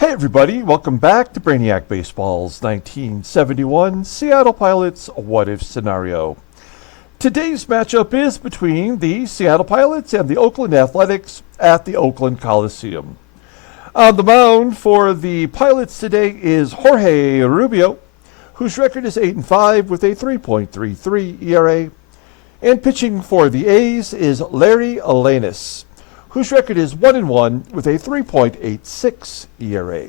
Hey everybody, welcome back to Brainiac Baseball's 1971 Seattle Pilots What If Scenario. Today's matchup is between the Seattle Pilots and the Oakland Athletics at the Oakland Coliseum. On the mound for the Pilots today is Jorge Rubio, whose record is 8-5 with a 3.33 ERA. And pitching for the A's is Larry Elenes, whose record is 1-1 with a 3.86 ERA.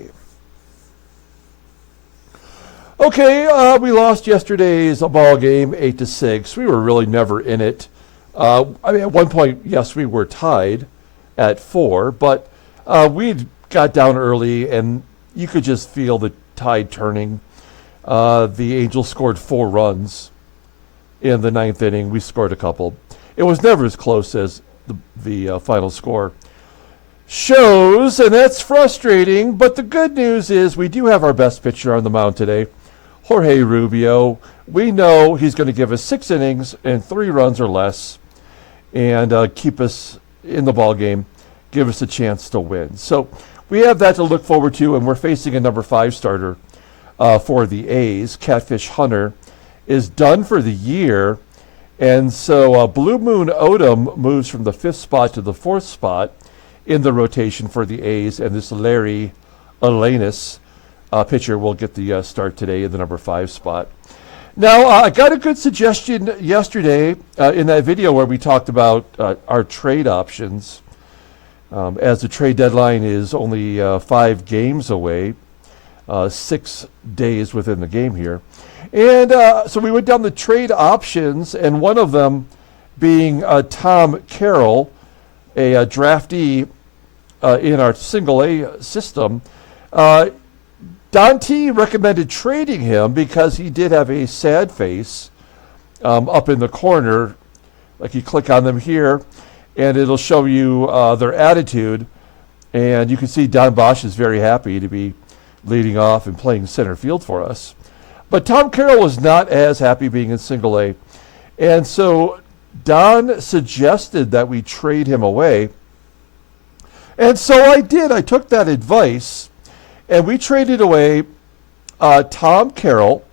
Okay, we lost yesterday's ball game 8-6. We were really never in it. At one point, yes, we were tied at 4, but we got down early, and you could just feel the tide turning. The Angels scored 4 runs in the 9th inning. We scored a couple. It was never as close as the final score shows, and that's frustrating. But the good news is we do have our best pitcher on the mound today, Jorge Rubio. We know he's going to give us 6 innings and 3 runs or less and keep us in the ball game, give us a chance to win. So we have that to look forward to, and we're facing a number 5 starter for the A's. Catfish Hunter is done for the year. And so Blue Moon Odom moves from the 5th spot to the 4th spot in the rotation for the A's. And this Larry Elenes pitcher will get the start today in the number 5 spot. Now, I got a good suggestion yesterday in that video where we talked about our trade options. As the trade deadline is only 5 games away, 6 days within the game here. And so we went down the trade options, and one of them being Tom Carroll, a draftee in our single-A system. Don T recommended trading him because he did have a sad face up in the corner. Like you click on them here, and it'll show you their attitude. And you can see Don Bosch is very happy to be leading off and playing center field for us. But Tom Carroll was not as happy being in single A. And so Don suggested that we trade him away. And so I did. I took that advice, and we traded away Tom Carroll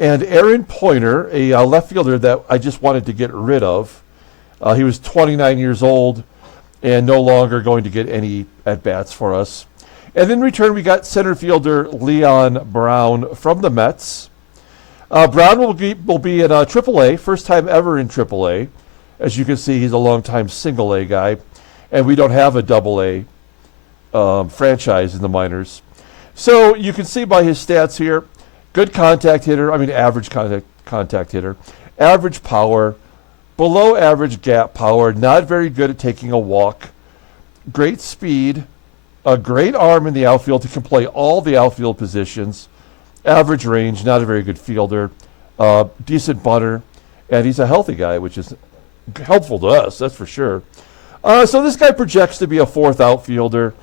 and Aaron Pointer, a left fielder that I just wanted to get rid of. He was 29 years old and no longer going to get any at-bats for us. And in return, we got center fielder Leon Brown from the Mets. Brown will be in AAA, first time ever in AAA. As you can see, he's a longtime single-A guy. And we don't have a double-A franchise in the minors. So you can see by his stats here, good contact hitter, average contact hitter, average power, below average gap power, not very good at taking a walk, great speed, a great arm in the outfield. He can play all the outfield positions. Average range, not a very good fielder. Decent bunter. And he's a healthy guy, which is helpful to us, that's for sure. So this guy projects to be a 4th outfielder.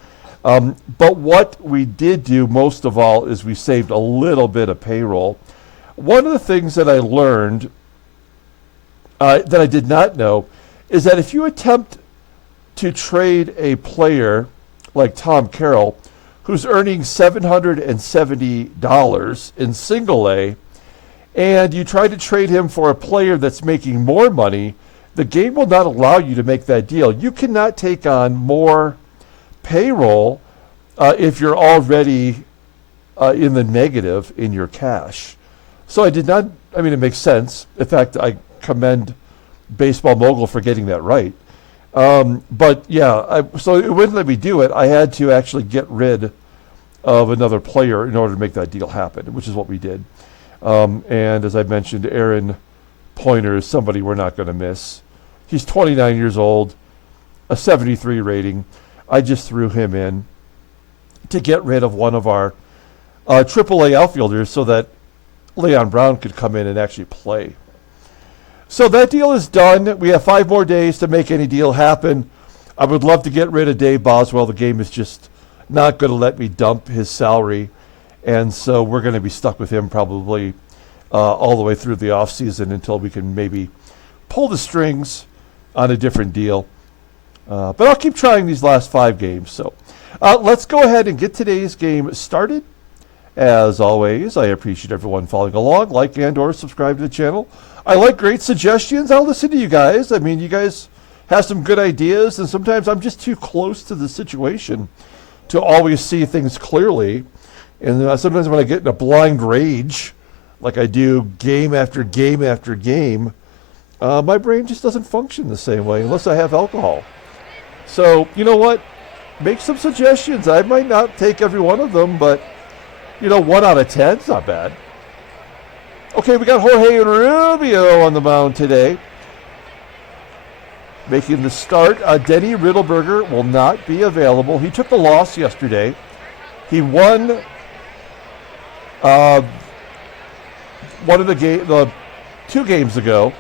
But what we did do most of all is we saved a little bit of payroll. One of the things that I learned that I did not know is that if you attempt to trade a player like Tom Carroll, who's earning $770 in single A, and you try to trade him for a player that's making more money, the game will not allow you to make that deal. You cannot take on more payroll if you're already in the negative in your cash. So I did not, it makes sense. In fact, I commend Baseball Mogul for getting that right. But yeah, so it wouldn't let me do it. I had to actually get rid of another player in order to make that deal happen, which is what we did. And as I mentioned, Aaron Pointer is somebody we're not going to miss. He's 29 years old, a 73 rating. I just threw him in to get rid of one of our AAA outfielders so that Leon Brown could come in and actually play. So that deal is done. We have 5 more days to make any deal happen. I would love to get rid of Dave Boswell. The game is just not going to let me dump his salary. And so we're going to be stuck with him probably all the way through the offseason until we can maybe pull the strings on a different deal. But I'll keep trying these last 5 games. So let's go ahead and get today's game started. As always, I appreciate everyone following along. Like and or subscribe to the channel. I like great suggestions. I'll listen to you guys. I mean, you guys have some good ideas, and sometimes I'm just too close to the situation to always see things clearly. And sometimes when I get in a blind rage, like I do game after game after game, my brain just doesn't function the same way unless I have alcohol. So, you know what? Make some suggestions. I might not take every one of them, but, 1 out of 10 is not bad. Okay, we got Jorge and Rubio on the mound today. Making the start, Denny Riddleberger will not be available. He took the loss yesterday. He won one of the 2 games ago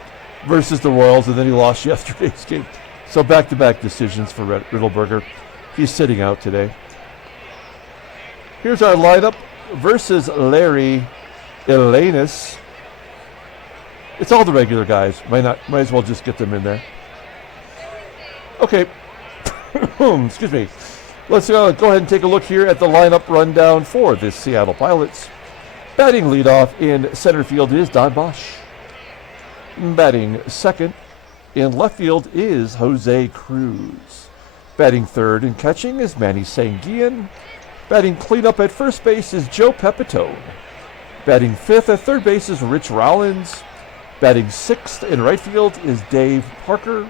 versus the Royals, and then he lost yesterday's game. So back-to-back decisions for Riddleberger. He's sitting out today. Here's our lineup versus Larry Elenes. It's all the regular guys. Might as well just get them in there. Okay. Excuse me. Let's go ahead and take a look here at the lineup rundown for the Seattle Pilots. Batting leadoff in center field is Don Bosch. Batting second in left field is Jose CRUZ. Batting third and catching is Manny Sanguillen. Batting cleanup at first base is Joe Pepitone. Batting fifth at third base is Rich Rollins. Batting sixth in right field is Dave Parker.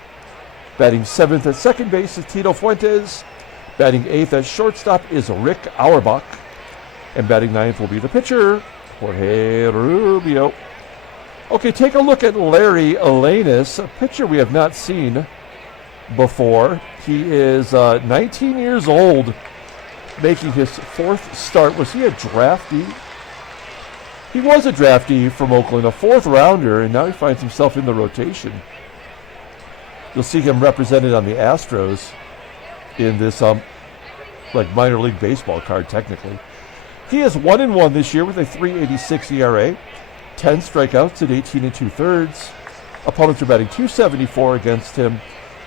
Batting seventh at second base is Tito Fuentes. Batting eighth at shortstop is Rick Auerbach. And batting ninth will be the pitcher, Jorge Rubio. Okay, take a look at Larry Elenes, a pitcher we have not seen before. He is 19 years old, making his 4th start. Was he a draftee? He was a draftee from Oakland, a 4th rounder, and now he finds himself in the rotation. You'll see him represented on the Astros in this minor league baseball card, technically. He is 1-1 this year with a 3.86 ERA, 10 strikeouts at 18 2/3. Opponents are batting .274 against him.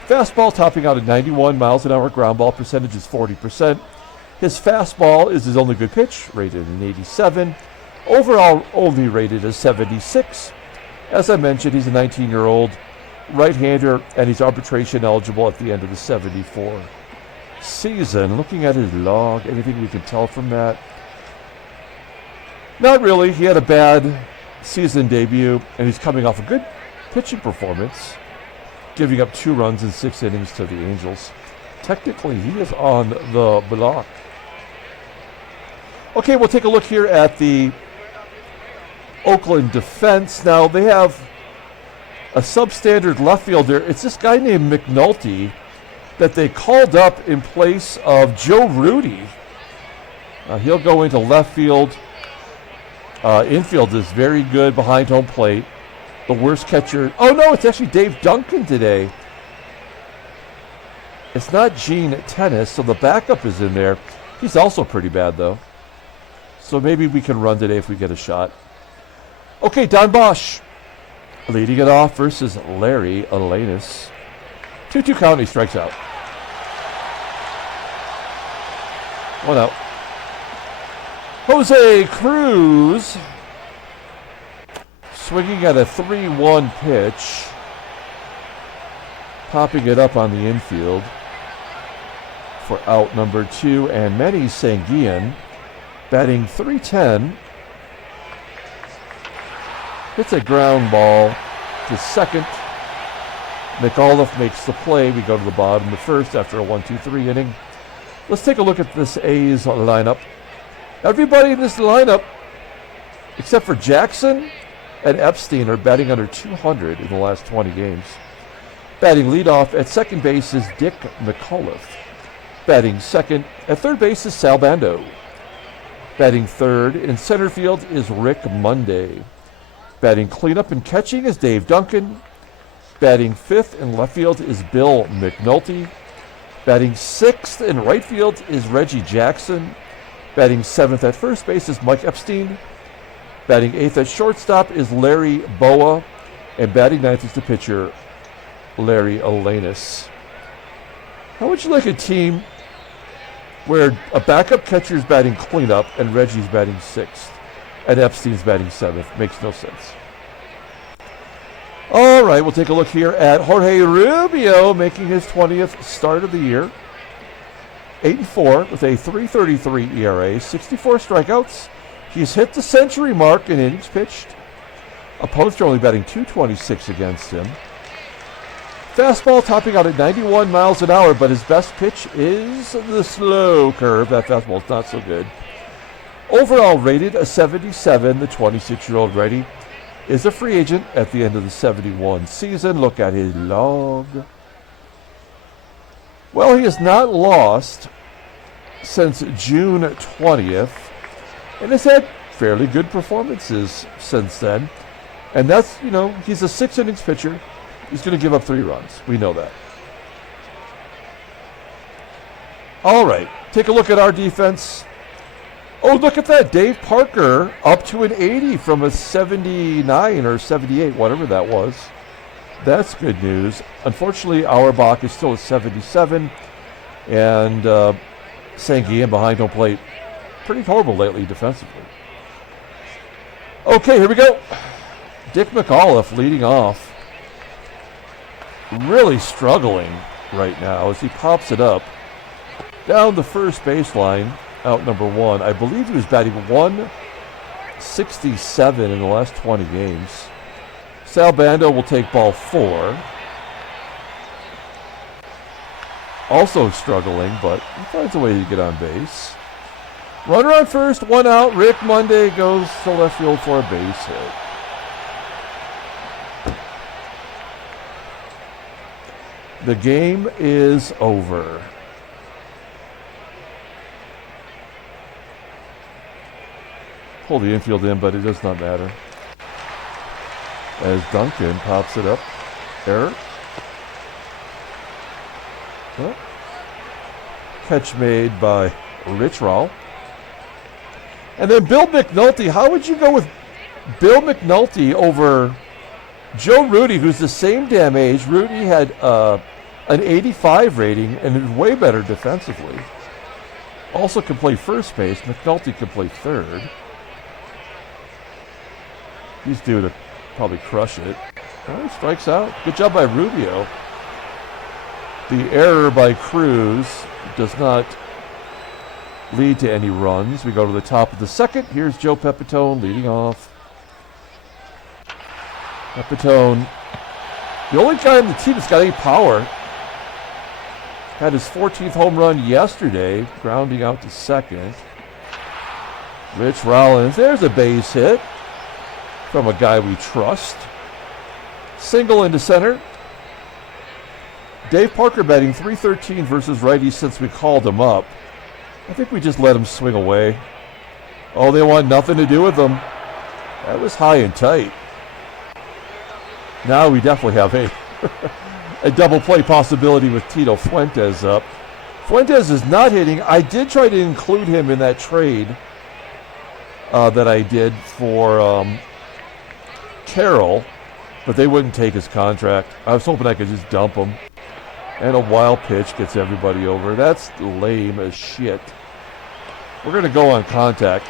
Fastball topping out at 91 miles an hour. Ground ball percentage is 40%. His fastball is his only good pitch, rated an 87. Overall, only rated as 76. As I mentioned, he's a 19-year-old right-hander, and he's arbitration eligible at the end of the 74 season. Looking at his log, anything we can tell from that? Not really. He had a bad season debut, and he's coming off a good pitching performance, giving up 2 runs in 6 innings to the Angels. Technically, he is on the block. Okay, we'll take a look here at the Oakland defense. Now, they have a substandard left fielder. It's this guy named McNulty that they called up in place of Joe Rudy. He'll go into left field. Infield is very good behind home plate. The worst catcher. Oh, no, it's actually Dave Duncan today. It's not Gene Tennis, so the backup is in there. He's also pretty bad, though. So maybe we can run today if we get a shot. Okay, Don Bosch leading it off versus Larry Elenes. 2-2 count, he strikes out. 1 out. Jose CRUZ swinging at a 3-1 pitch, popping it up on the infield for out number 2, and Manny Sanguillen batting .310. Hits a ground ball to second. McAULIFFE makes the play. We go to the bottom of the first after a 1-2-3 inning. Let's take a look at this A's lineup. Everybody in this lineup, except for Jackson and EPSTEIN, are batting under 200 in the last 20 games. Batting leadoff at second base is Dick McAULIFFE. Batting second at third base is Sal Bando. Batting third in center field is Rick Monday. Batting cleanup and catching is Dave Duncan. Batting fifth in left field is Bill McNulty. Batting sixth in right field is Reggie Jackson. Batting seventh at first base is Mike EPSTEIN. Batting eighth at shortstop is Larry BOWA. And batting ninth is the pitcher, Larry Elenes. How would you like a team where a backup catcher is batting cleanup and Reggie's batting 6th and Epstein's batting 7th? Makes no sense. All right, we'll take a look here at Jorge Rubio making his 20th start of the year. 8-4 with a 3.33 ERA, 64 strikeouts. He's hit the century mark in innings pitched. Opponents are only batting .226 against him. Fastball topping out at 91 miles an hour, but his best pitch is the slow curve. That fastball's not so good. Overall rated a 77, the 26-year-old righty is a free agent at the end of the 71 season. Look at his log. Well, he has not lost since June 20th, and has had fairly good performances since then. And that's, you know, he's a 6 innings pitcher. He's going to give up 3 runs. We know that. All right, take a look at our defense. Oh, look at that. Dave Parker up to an 80 from a 79 or 78, whatever that was. That's good news. Unfortunately, Auerbach is still at 77, and Sanguillen behind home plate. Pretty horrible lately defensively. Okay, here we go. Dick McAuliffe leading off. Really struggling right now as he pops it up down the first baseline, out number 1. I believe he was batting 167 in the last 20 games. Sal Bando will take ball 4. Also struggling, but he finds a way to get on base. Runner on first, 1 out. Rick Monday goes to left field for a base hit. The game is over. Pull the infield in, but it does not matter. As Duncan pops it up. Error. Well, catch made by Rich Rawl. And then Bill McNulty. How would you go with Bill McNulty over Joe Rudy, who's the same damn age? Rudy had an 85 rating and is way better defensively. Also can play first base. McNulty can play third. He's due to probably crush it. Oh, he strikes out. Good job by Rubio. The error by CRUZ does not lead to any runs. We go to the top of the second. Here's Joe Pepitone leading off. Pepitone, the only guy on the team that's got any power, had his 14th home run yesterday, grounding out to second. Rich Rollins, there's a base hit from a guy we trust. Single into center. Dave Parker batting .313 versus righties since we called him up. I think we just let him swing away. Oh, they want nothing to do with him. That was high and tight. Now we definitely have a double play possibility with Tito. Fuentes up. Fuentes is not hitting. I did try to include him in that trade that I did for Carroll, but they wouldn't take his contract. I was hoping I could just dump him. And a wild pitch gets everybody over. That's lame as shit. We're going to go on contact.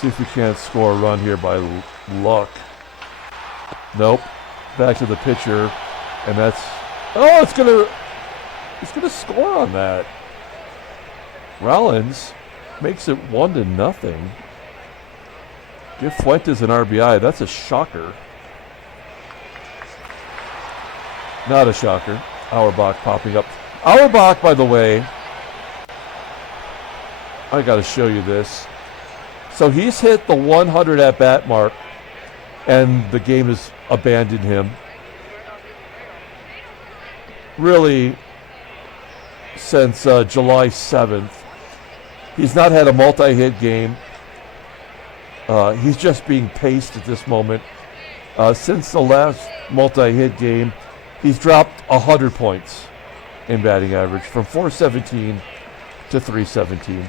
See if we can't score a run here by luck. Nope. Back to the pitcher. And that's... Oh, it's going to score on that. Rollins makes it 1-0. Give Fuentes an RBI. That's a shocker. Not a shocker. Auerbach popping up. Auerbach, by the way, I got to show you this. So he's hit the 100 at-bat mark, and the game has abandoned him. Really, since July 7th. He's not had a multi-hit game. He's just being paced at this moment. Since the last multi-hit game, he's dropped 100 points in batting average from 417 to 317.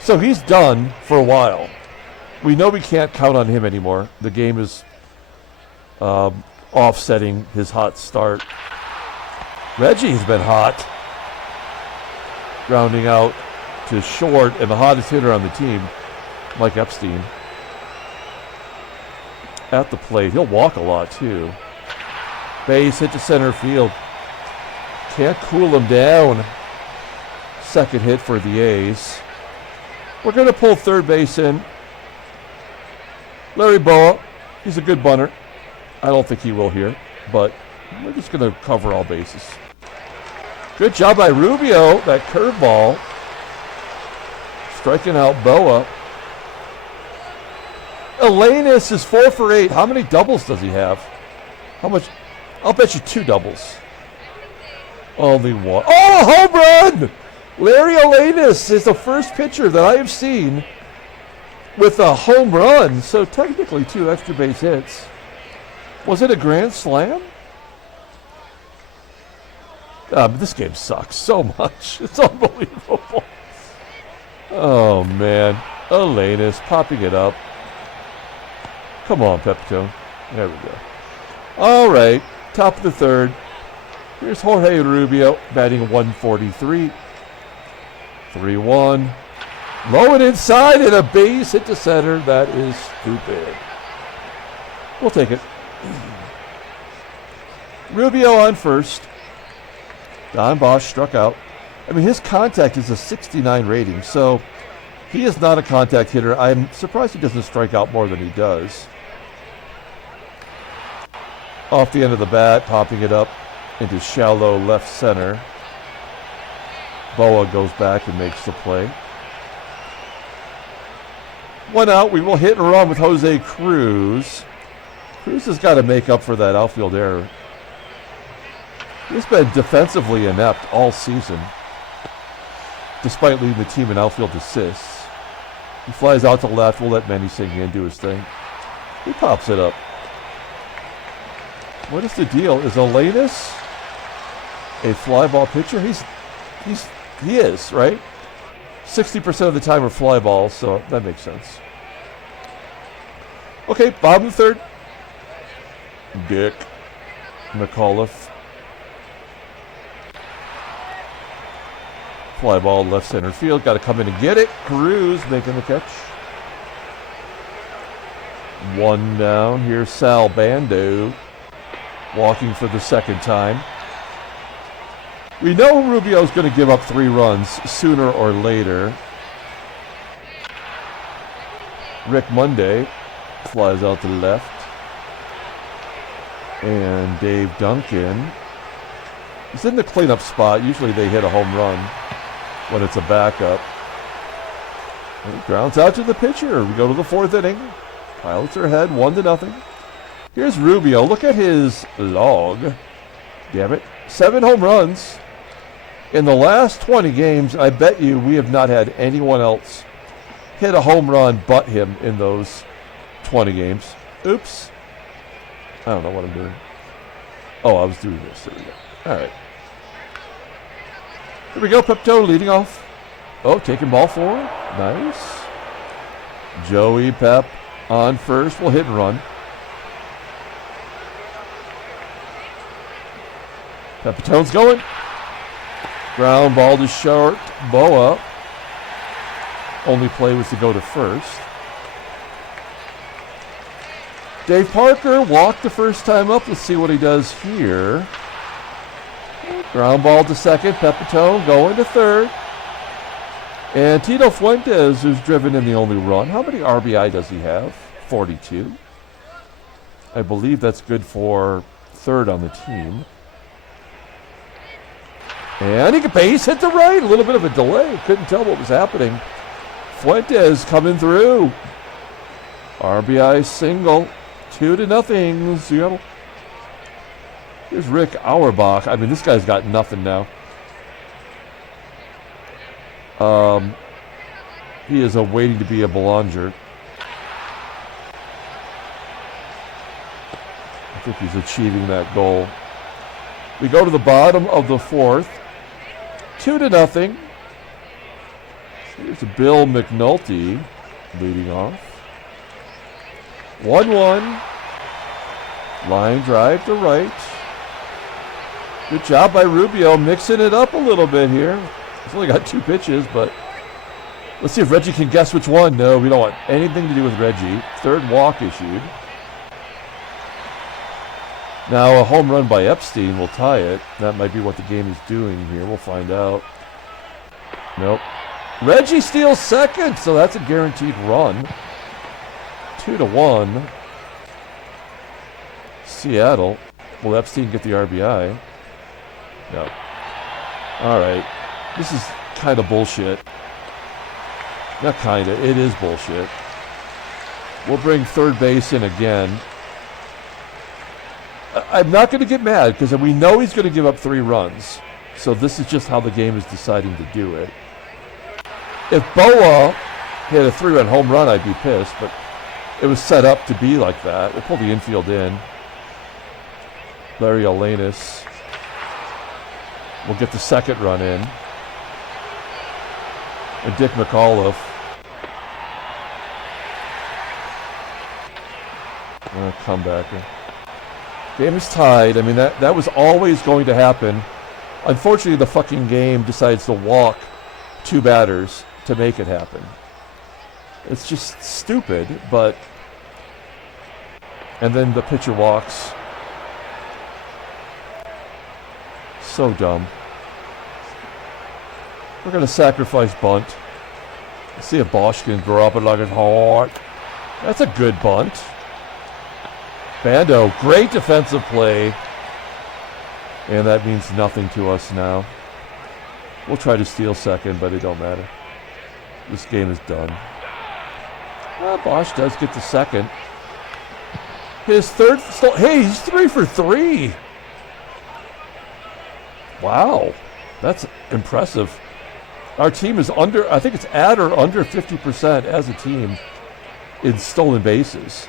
So he's done for a while. We know we can't count on him anymore. The game is offsetting his hot start. Reggie's been hot. Grounding out to short, and the hottest hitter on the team, Mike EPSTEIN. At the plate. He'll walk a lot, too. Base hit to center field. Can't cool him down. Second hit for the A's. We're going to pull third base in. Larry BOWA. He's a good bunter. I don't think he will here, but we're just going to cover all bases. Good job by Rubio. That curveball. Striking out BOWA. Elenes is 4 for 8. How many doubles does he have? How much? I'll bet you 2 doubles. Only 1. Oh, home run! Larry Elenes is the first pitcher that I have seen with a home run. So technically 2 extra base hits. Was it a grand slam? This game sucks so much. It's unbelievable. Oh, man. Elenes popping it up. Come on, Pepitone. There we go. All right. Top of the third. Here's Jorge Rubio batting 143. 3-1. Low and inside and a base hit to center. That is stupid. We'll take it. Rubio on first. Don Bosch struck out. I mean, his contact is a 69 rating, so he is not a contact hitter. I'm surprised he doesn't strike out more than he does. Off the end of the bat, popping it up into shallow left center. BOWA goes back and makes the play. 1 out. We will hit and run with Jose CRUZ. CRUZ has got to make up for that outfield error. He's been defensively inept all season, despite leading the team in outfield assists. He flies out to left. We'll let Manny sing in, do his thing. He pops it up. What is the deal? Is Elenes a fly ball pitcher? He is, right? 60% of the time are fly balls, so that makes sense. Okay, bottom of the third. Dick McAULIFFE. Fly ball left center field. Got to come in and get it. CRUZ making the catch. 1 down. Here's BANDO walking for the second time. We know Rubio's going to give up 3 runs sooner or later. Rick Monday flies out to the left. And Dave Duncan is in the cleanup spot. Usually they hit a home run when it's a backup. And he grounds out to the pitcher. We go to the 4th inning. Pilots are ahead 1-0. Here's Rubio. Look at his log. Damn it. 7 home runs. In the last 20 games, I bet you we have not had anyone else hit a home run but him in those 20 games. Oops. I don't know what I'm doing. Oh, I was doing this. There we go. All right. Here we go. Pepitone leading off. Oh, taking ball 4. Nice. Joey Pep on first. We'll hit and run. Pepitone's going. Ground ball to short. BOWA. Only play was to go to first. Dave Parker walked the first time up. Let's see what he does here. Ground ball to second. Pepitone going to third. And Tito Fuentes, who's driven in the only run. How many RBI does he have? 42. I believe that's good for third on the team. And he could base hit the right. A little bit of a delay. Couldn't tell what was happening. Fuentes coming through. RBI single. 2-0. Seattle. Here's Rick Auerbach. I mean, this guy's got nothing now. He is waiting to be a Belanger. I think he's achieving that goal. We go to the bottom of the 4th. 2-0. Here's Bill McNulty leading off. 1-1. Line drive to right. Good job by Rubio, mixing it up a little bit here. He's only got 2 pitches, but let's see if Reggie can guess which one. No, we don't want anything to do with Reggie. 3rd walk issued. Now a home run by Epstein will tie it. That might be what the game is doing here. We'll find out. Nope. Reggie steals 2nd, so that's a guaranteed run. 2-1. Seattle. Will Epstein get the RBI? No. All right. This is kind of bullshit. Not kind of. It is bullshit. We'll bring 3rd base in again. I'm not going to get mad because we know he's going to give up 3 runs. So this is just how the game is deciding to do it. If BOWA hit a 3-run home run, I'd be pissed. But it was set up to be like that. We'll pull the infield in. Larry Elenes will get the 2nd run in. And Dick McAULIFFE. Comebacker. Game is tied. I mean, that was always going to happen. Unfortunately, the fucking game decides to walk 2 batters to make it happen. It's just stupid, but... And then the pitcher walks. So dumb. We're going to sacrifice bunt. Let's see if BOSCH can drop it like it's hot. That's a good bunt. BANDO, great defensive play. And that means nothing to us now. We'll try to steal 2nd, but it don't matter. This game is done. Well, BOSCH does get the 2nd. His 3rd... Hey, he's 3 for 3. Wow. That's impressive. Our team is under... I think it's at or under 50% as a team in stolen bases.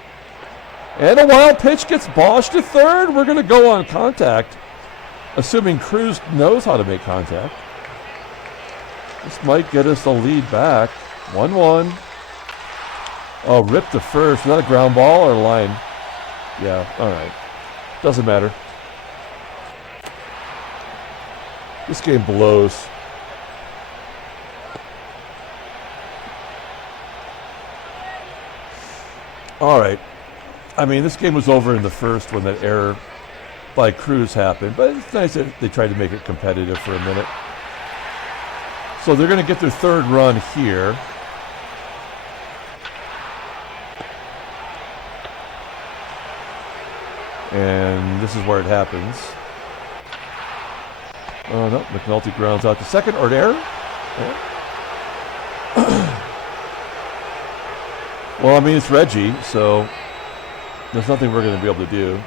And a wild pitch gets BOSCH to 3rd. We're going to go on contact, assuming CRUZ knows how to make contact. This might get us the lead back. 1-1. Oh, ripped to 1st. Is that a ground ball or a line? Yeah, all right. Doesn't matter. This game blows. All right. I mean, this game was over in the 1st when that error by CRUZ happened, but it's nice that they tried to make it competitive for a minute. So they're going to get their 3rd run here. And this is where it happens. Oh, no. McNulty grounds out to 2nd. Or an error? Yeah. Well, I mean, it's Reggie, so there's nothing we're going to be able to do.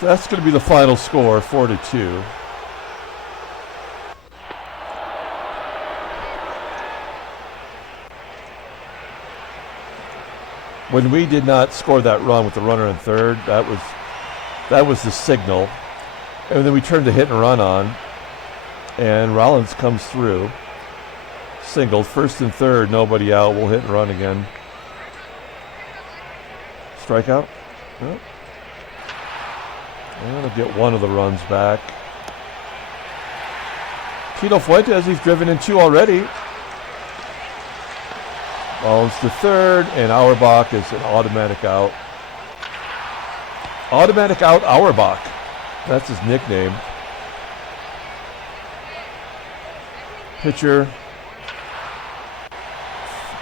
So that's going to be the final score, 4-2. When we did not score that run with the runner in 3rd, that was the signal. And then we turned the hit and run on, and Rollins comes through. Singled, 1st and 3rd, nobody out. We'll hit and run again. Strikeout? Nope. And I'll get one of the runs back. Tito Fuentes, he's driven in 2 already. Rollins to 3rd, and Auerbach is an automatic out. Automatic out Auerbach. That's his nickname. Pitcher.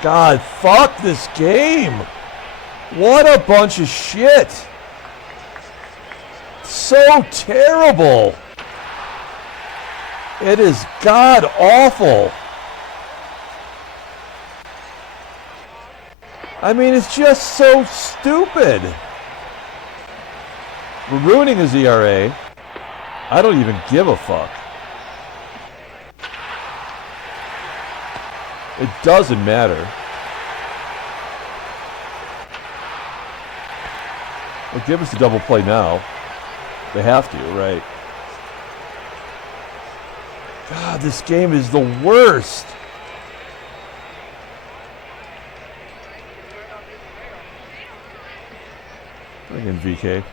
God, fuck this game. What a bunch of shit. So terrible. It is god awful. I mean, it's just so stupid. We're ruining his ERA. I don't even give a fuck. It doesn't matter. Well, give us a double play now. They have to, right? God, this game is the worst. Bring in VK.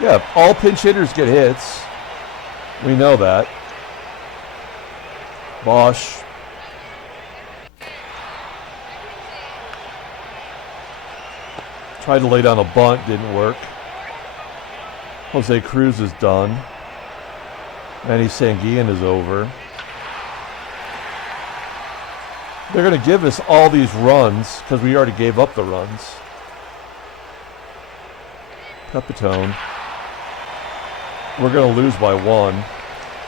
Yeah, all pinch hitters get hits. We know that. BOSCH. Tried to lay down a bunt, didn't work. Jose CRUZ is done. Manny SANGUILLEN is over. They're going to give us all these runs because we already gave up the runs. PEPITONE. We're going to lose by 1.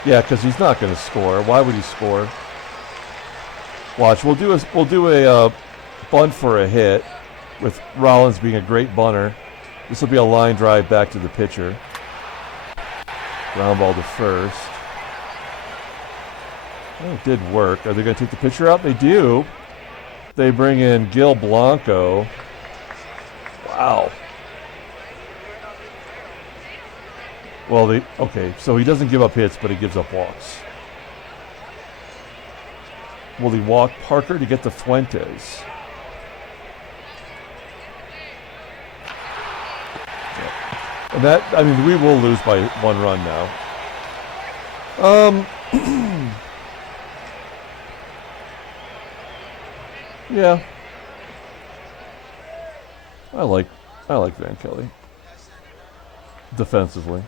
Yeah, because he's not going to score. Why would he score? Watch, we'll do a bunt for a hit with Rollins being a great bunter. This will be a line drive back to the pitcher. Ground ball to first. Oh, it did work. Are they going to take the pitcher out? They do. They bring in Gil Blanco. Wow. Well, okay, so he doesn't give up hits, but he gives up walks. Will he walk Parker to get to Fuentes? And that, I mean, we will lose by 1 run now. Yeah. I like Van Kelly. Defensively.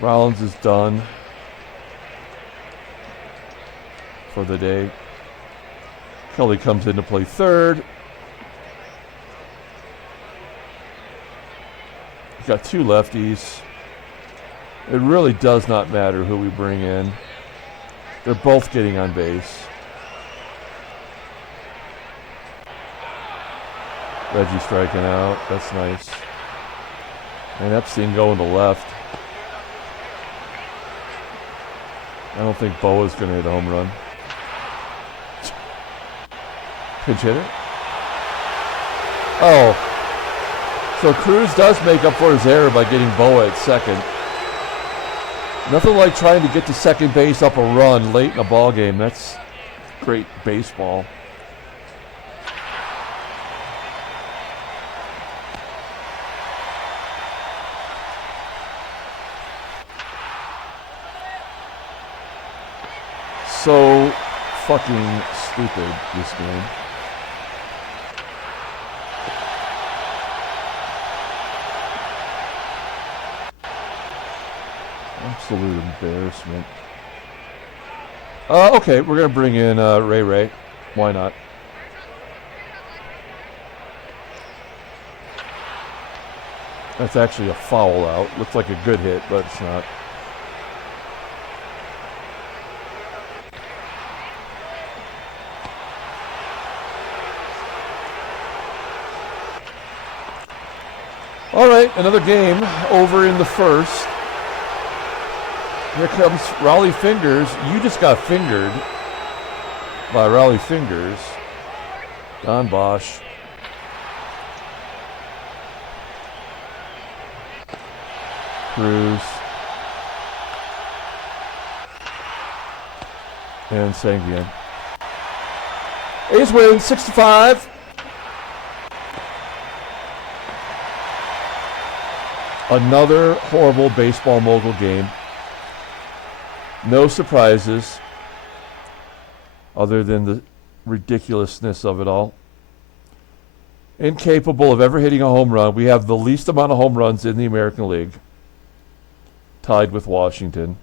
Rollins is done for the day. Kelly comes in to play third. We've got 2 lefties. It really does not matter who we bring in. They're both getting on base. Reggie striking out. That's nice. And EPSTEIN going to left. I don't think BOWA's going to hit a home run. Pinch hitter? Oh. So CRUZ does make up for his error by getting BOWA at second. Nothing like trying to get to second base up a run late in a ball game. That's great baseball. So fucking stupid, this game. Absolute embarrassment. Okay, we're going to bring in Ray. Why not? That's actually a foul out. Looks like a good hit, but it's not. All right, another game over in the first. Here comes Raleigh Fingers. You just got fingered by Raleigh Fingers. Don Bosch. CRUZ. And SANGUILLEN. A's win 6-5. Another horrible baseball mogul game. No surprises other than the ridiculousness of it all. Incapable of ever hitting a home run. We have the least amount of home runs in the American League, tied with Washington.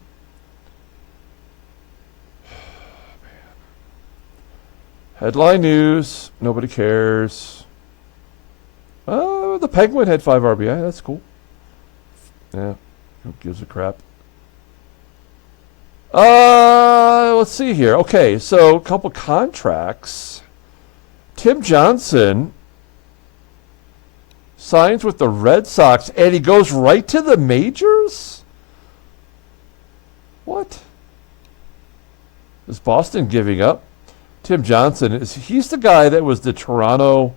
Headline news. Nobody cares. The Penguin had 5 RBI. That's cool. Yeah, who gives a crap? Let's see here. Okay, so a couple contracts. Tim Johnson signs with the Red Sox, and he goes right to the majors? What? Is Boston giving up? Tim Johnson, he's the guy that was the Toronto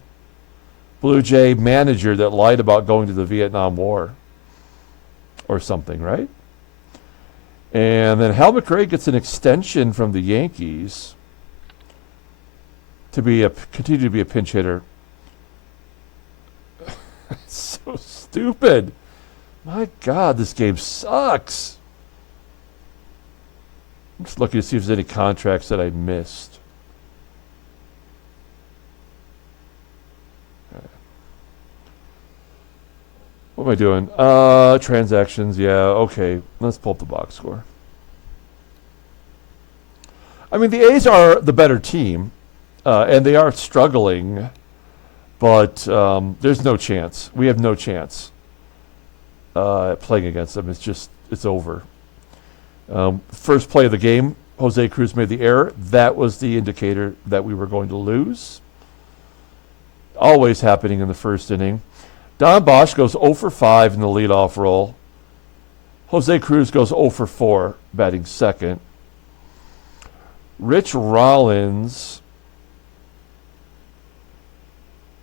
Blue Jay manager that lied about going to the Vietnam War or something, right? And then Hal McRae gets an extension from the Yankees to continue to be a pinch hitter. It's so stupid. My God, this game sucks. I'm just looking to see if there's any contracts that I missed. What am I doing? Transactions, yeah, okay. Let's pull up the box score. I mean, the A's are the better team, and they are struggling, but there's no chance. We have no chance playing against them. It's over. First play of the game, Jose Cruz made the error. That was the indicator that we were going to lose. Always happening in the first inning. Don Bosch goes 0 for 5 in the leadoff role. Jose Cruz goes 0 for 4, batting second. Rich Rollins,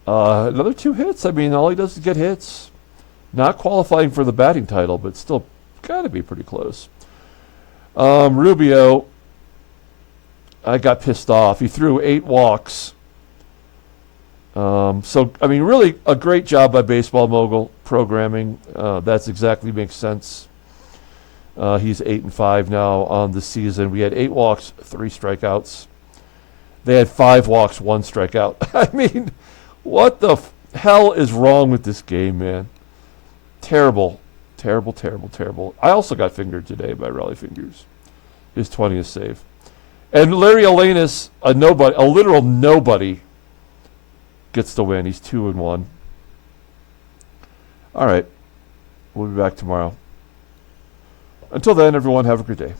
another 2 hits. I mean, all he does is get hits. Not qualifying for the batting title, but still got to be pretty close. Rubio, I got pissed off. He threw 8 walks. So, I mean, really a great job by Baseball Mogul programming. That's exactly makes sense. He's 8-5 now on the season. We had 8 walks, 3 strikeouts. They had 5 walks, 1 strikeout. I mean, what the hell is wrong with this game, man? Terrible, terrible, terrible, terrible. I also got fingered today by Raleigh Fingers. His 20th save. And Larry Elenes, a literal nobody, gets the win. He's 2-1. All right. We'll be back tomorrow. Until then, everyone, have a good day.